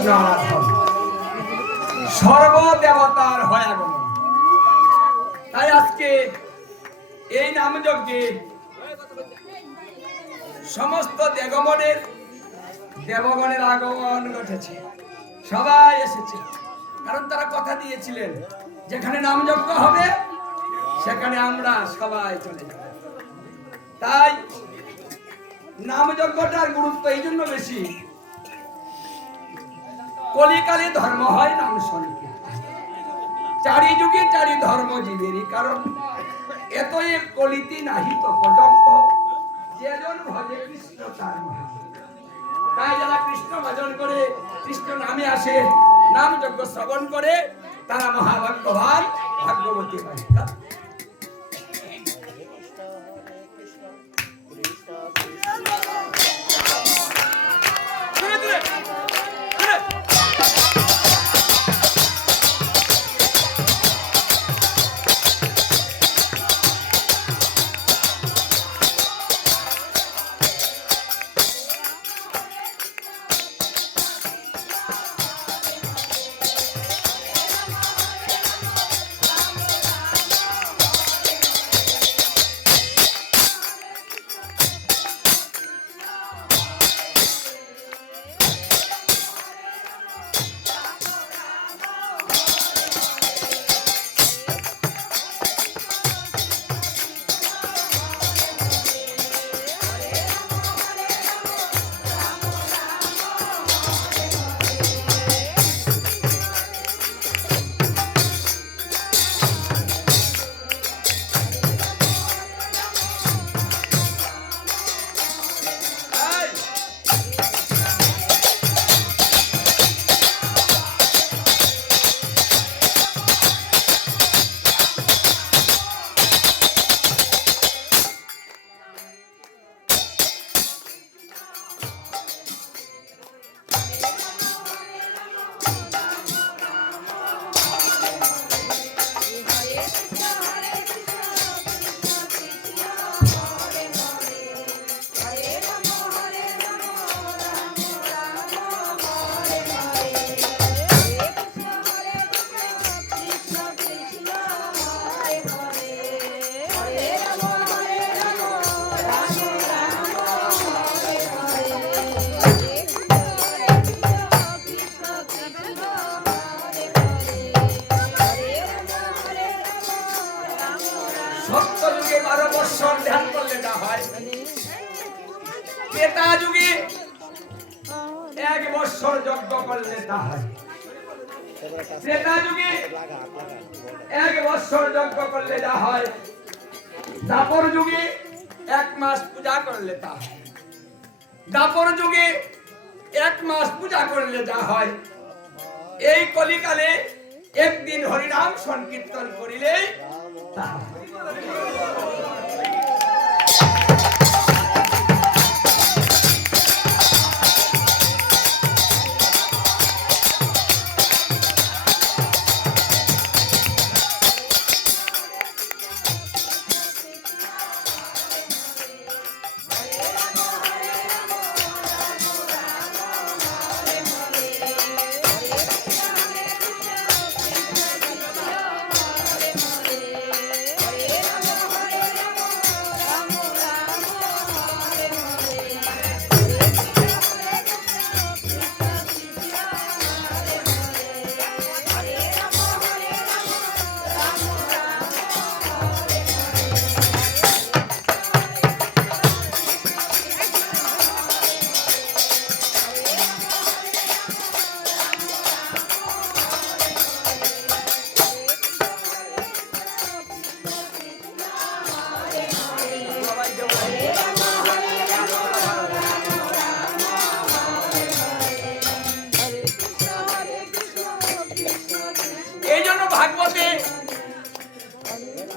কৃষ্ণ আরাধন, সর্বদেবতার হয় আগমন। তাই আজকে এই নামযজ্ঞে সমস্ত দেবগণের আগমন ঘটেছে, সবাই এসেছে। কারণ তারা কথা দিয়েছিলেন যেখানে নামযজ্ঞ হবে সেখানে আমরা সবাই চলে যাব। তাই নামযজ্ঞটার গুরুত্ব এই জন্য বেশি, কলিকালে ধর্ম হয় নাম সংকীর্তন, চারি যুগে চারি ধর্ম জীবেরই। কারণ এতই কলিতি নাহি তো পর্যন্ত যেজন ভজে কৃষ্ণ তার মহা। তাই যারা কৃষ্ণ ভজন করে, কৃষ্ণ নামে আসে, নাম যজ্ঞ শ্রবণ করে, তারা মহাভাগ্যবান, ভাগ্যবতী হয়। ধ্যান করলে যা হয়, ত্রেতা যুগে 1 বছর যজ্ঞ করলে তা হয়। ত্রেতা যুগে 1 বছর যজ্ঞ করলে যা হয়, দ্বাপর যুগে 1 মাস পূজা করলে তা হয়। দ্বাপর যুগে 1 মাস পূজা করলে যা হয়, এই কলিকালে একদিন হরিনাম সংকীর্তন করিলেই তা হয়।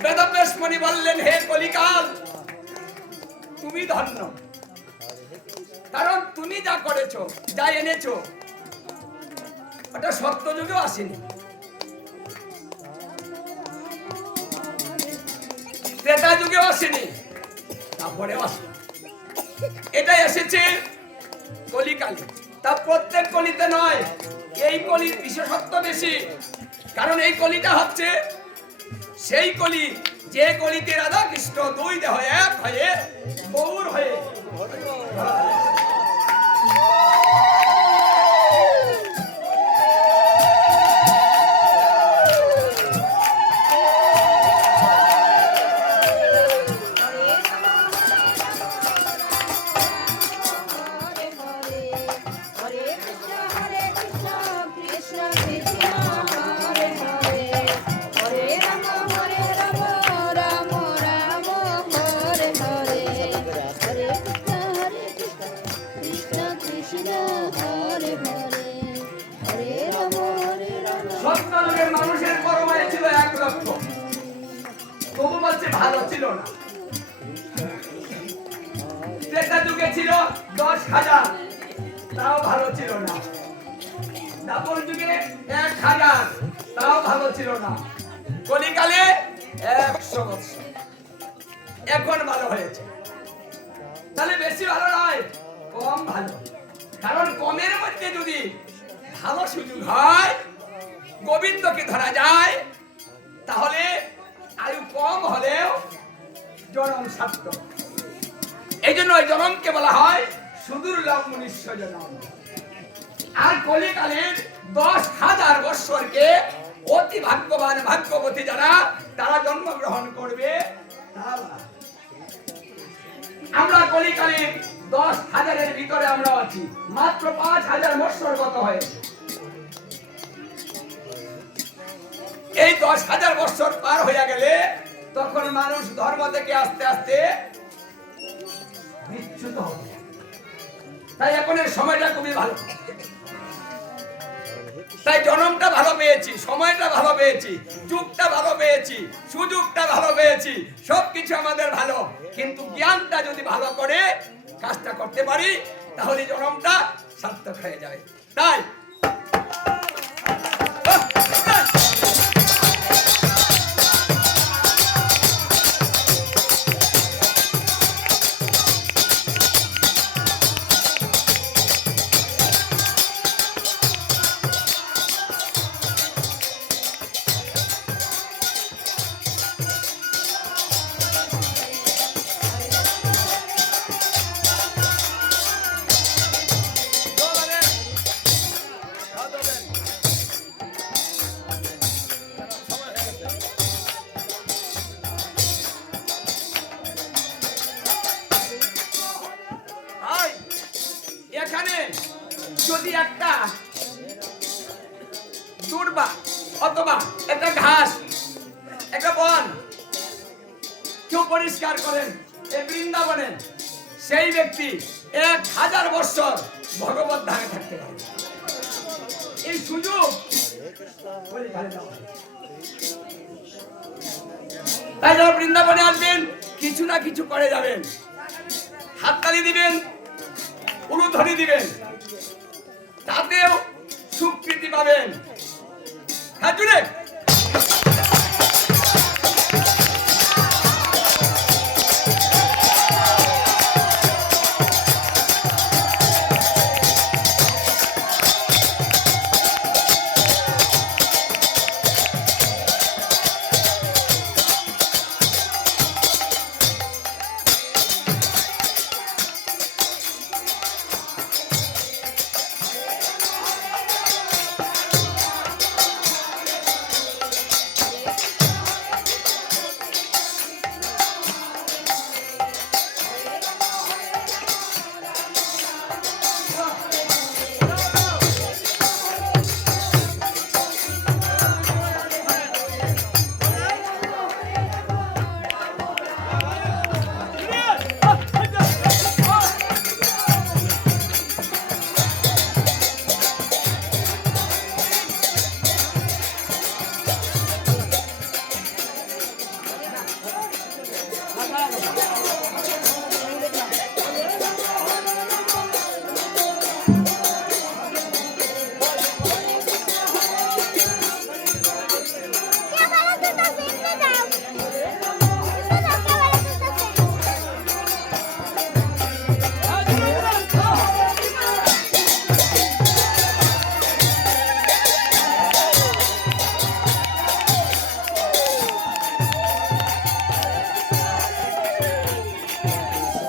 বেদব্যাসমণি বললেন, হে কলিকাল, তুমি ধন্য। কারণ তুমি যা করেছো, যা এনেছো, ওটা সত্য যুগেও আসেনি, ত্রেতা যুগেও আসেনি, তারপরেও আসেনি। এটা এসেছে কলিকালে। তা প্রত্যেক কলিতে নয়, এই কলির বিশেষত্ব বেশি, কারণ এই কলিটা হচ্ছে সেই কলি যে কলিতে রাধা কৃষ্ণ দুই দেহ এক হয়ে গৌর হয়ে সত্যযুগের মানুষের পরমায় ছিল 1 লক্ষ, তবু বলছে ভালো ছিল না। ত্রেতা যুগে ছিল 10,000, তাও ভালো ছিল না। দ্বাপর যুগে 1,000, তাও ভালো ছিল না। কলিকালে 100 বছর, এখন ভালো হয়েছে। তাহলে বেশি ভালো নয়, কম ভালো। কারণ কমের মধ্যে যদি ভালো সুযোগ হয়, গোবিন্দকে ধরা যায়, তাহলে আয়ু কম হলেও জনম সার্থক। এই জন্য ওই জনমকে বলা হয় সুদূর্লভ মনুষ্য জনম। আর কলিকালের 10,000 বৎসরকে অতি ভাগ্যবান ভাগ্যবতী যারা তারা জন্মগ্রহণ করবে। আমরা কলিকালের 10,000-এর ভিতরে আমরা আছি, মাত্র 5,000 বৎসর গত হয়েছে। এই 10,000 বৎসর পার হয়ে গেলে তখন মানুষ ধর্ম থেকে আস্তে আস্তে বিচ্যুত হবে। তাই এখন এর সময়টা খুবই ভালো। তাই জন্মটা ভালো পেয়েছি, সময়টা ভালো পেয়েছি, যুগটা ভালো পেয়েছি, সুযোগটা ভালো পেয়েছি, সবকিছু আমাদের ভালো। কিন্তু জ্ঞানটা যদি ভালো করে কাজটা করতে পারি, তাহলে জন্মটা সার্থক হয়ে যাবে। তাই এখানে যদি একটা দুর্বা অথবা একটা ঘাস, একটা বন কেউ পরিষ্কার করেন এই বৃন্দাবনে, সেই ব্যক্তি 1,000 বৎসর ভগবত ধামে থাকতে পারে। এই সুযোগ তাই যারা বৃন্দাবনে আসবেন, কিছু না কিছু করে যাবেন, হাততালি দিবেন, উলুধ্বনি দিবেন, তাতেও স্বীকৃতি পাবেন। হ্যাঁ জুড়ে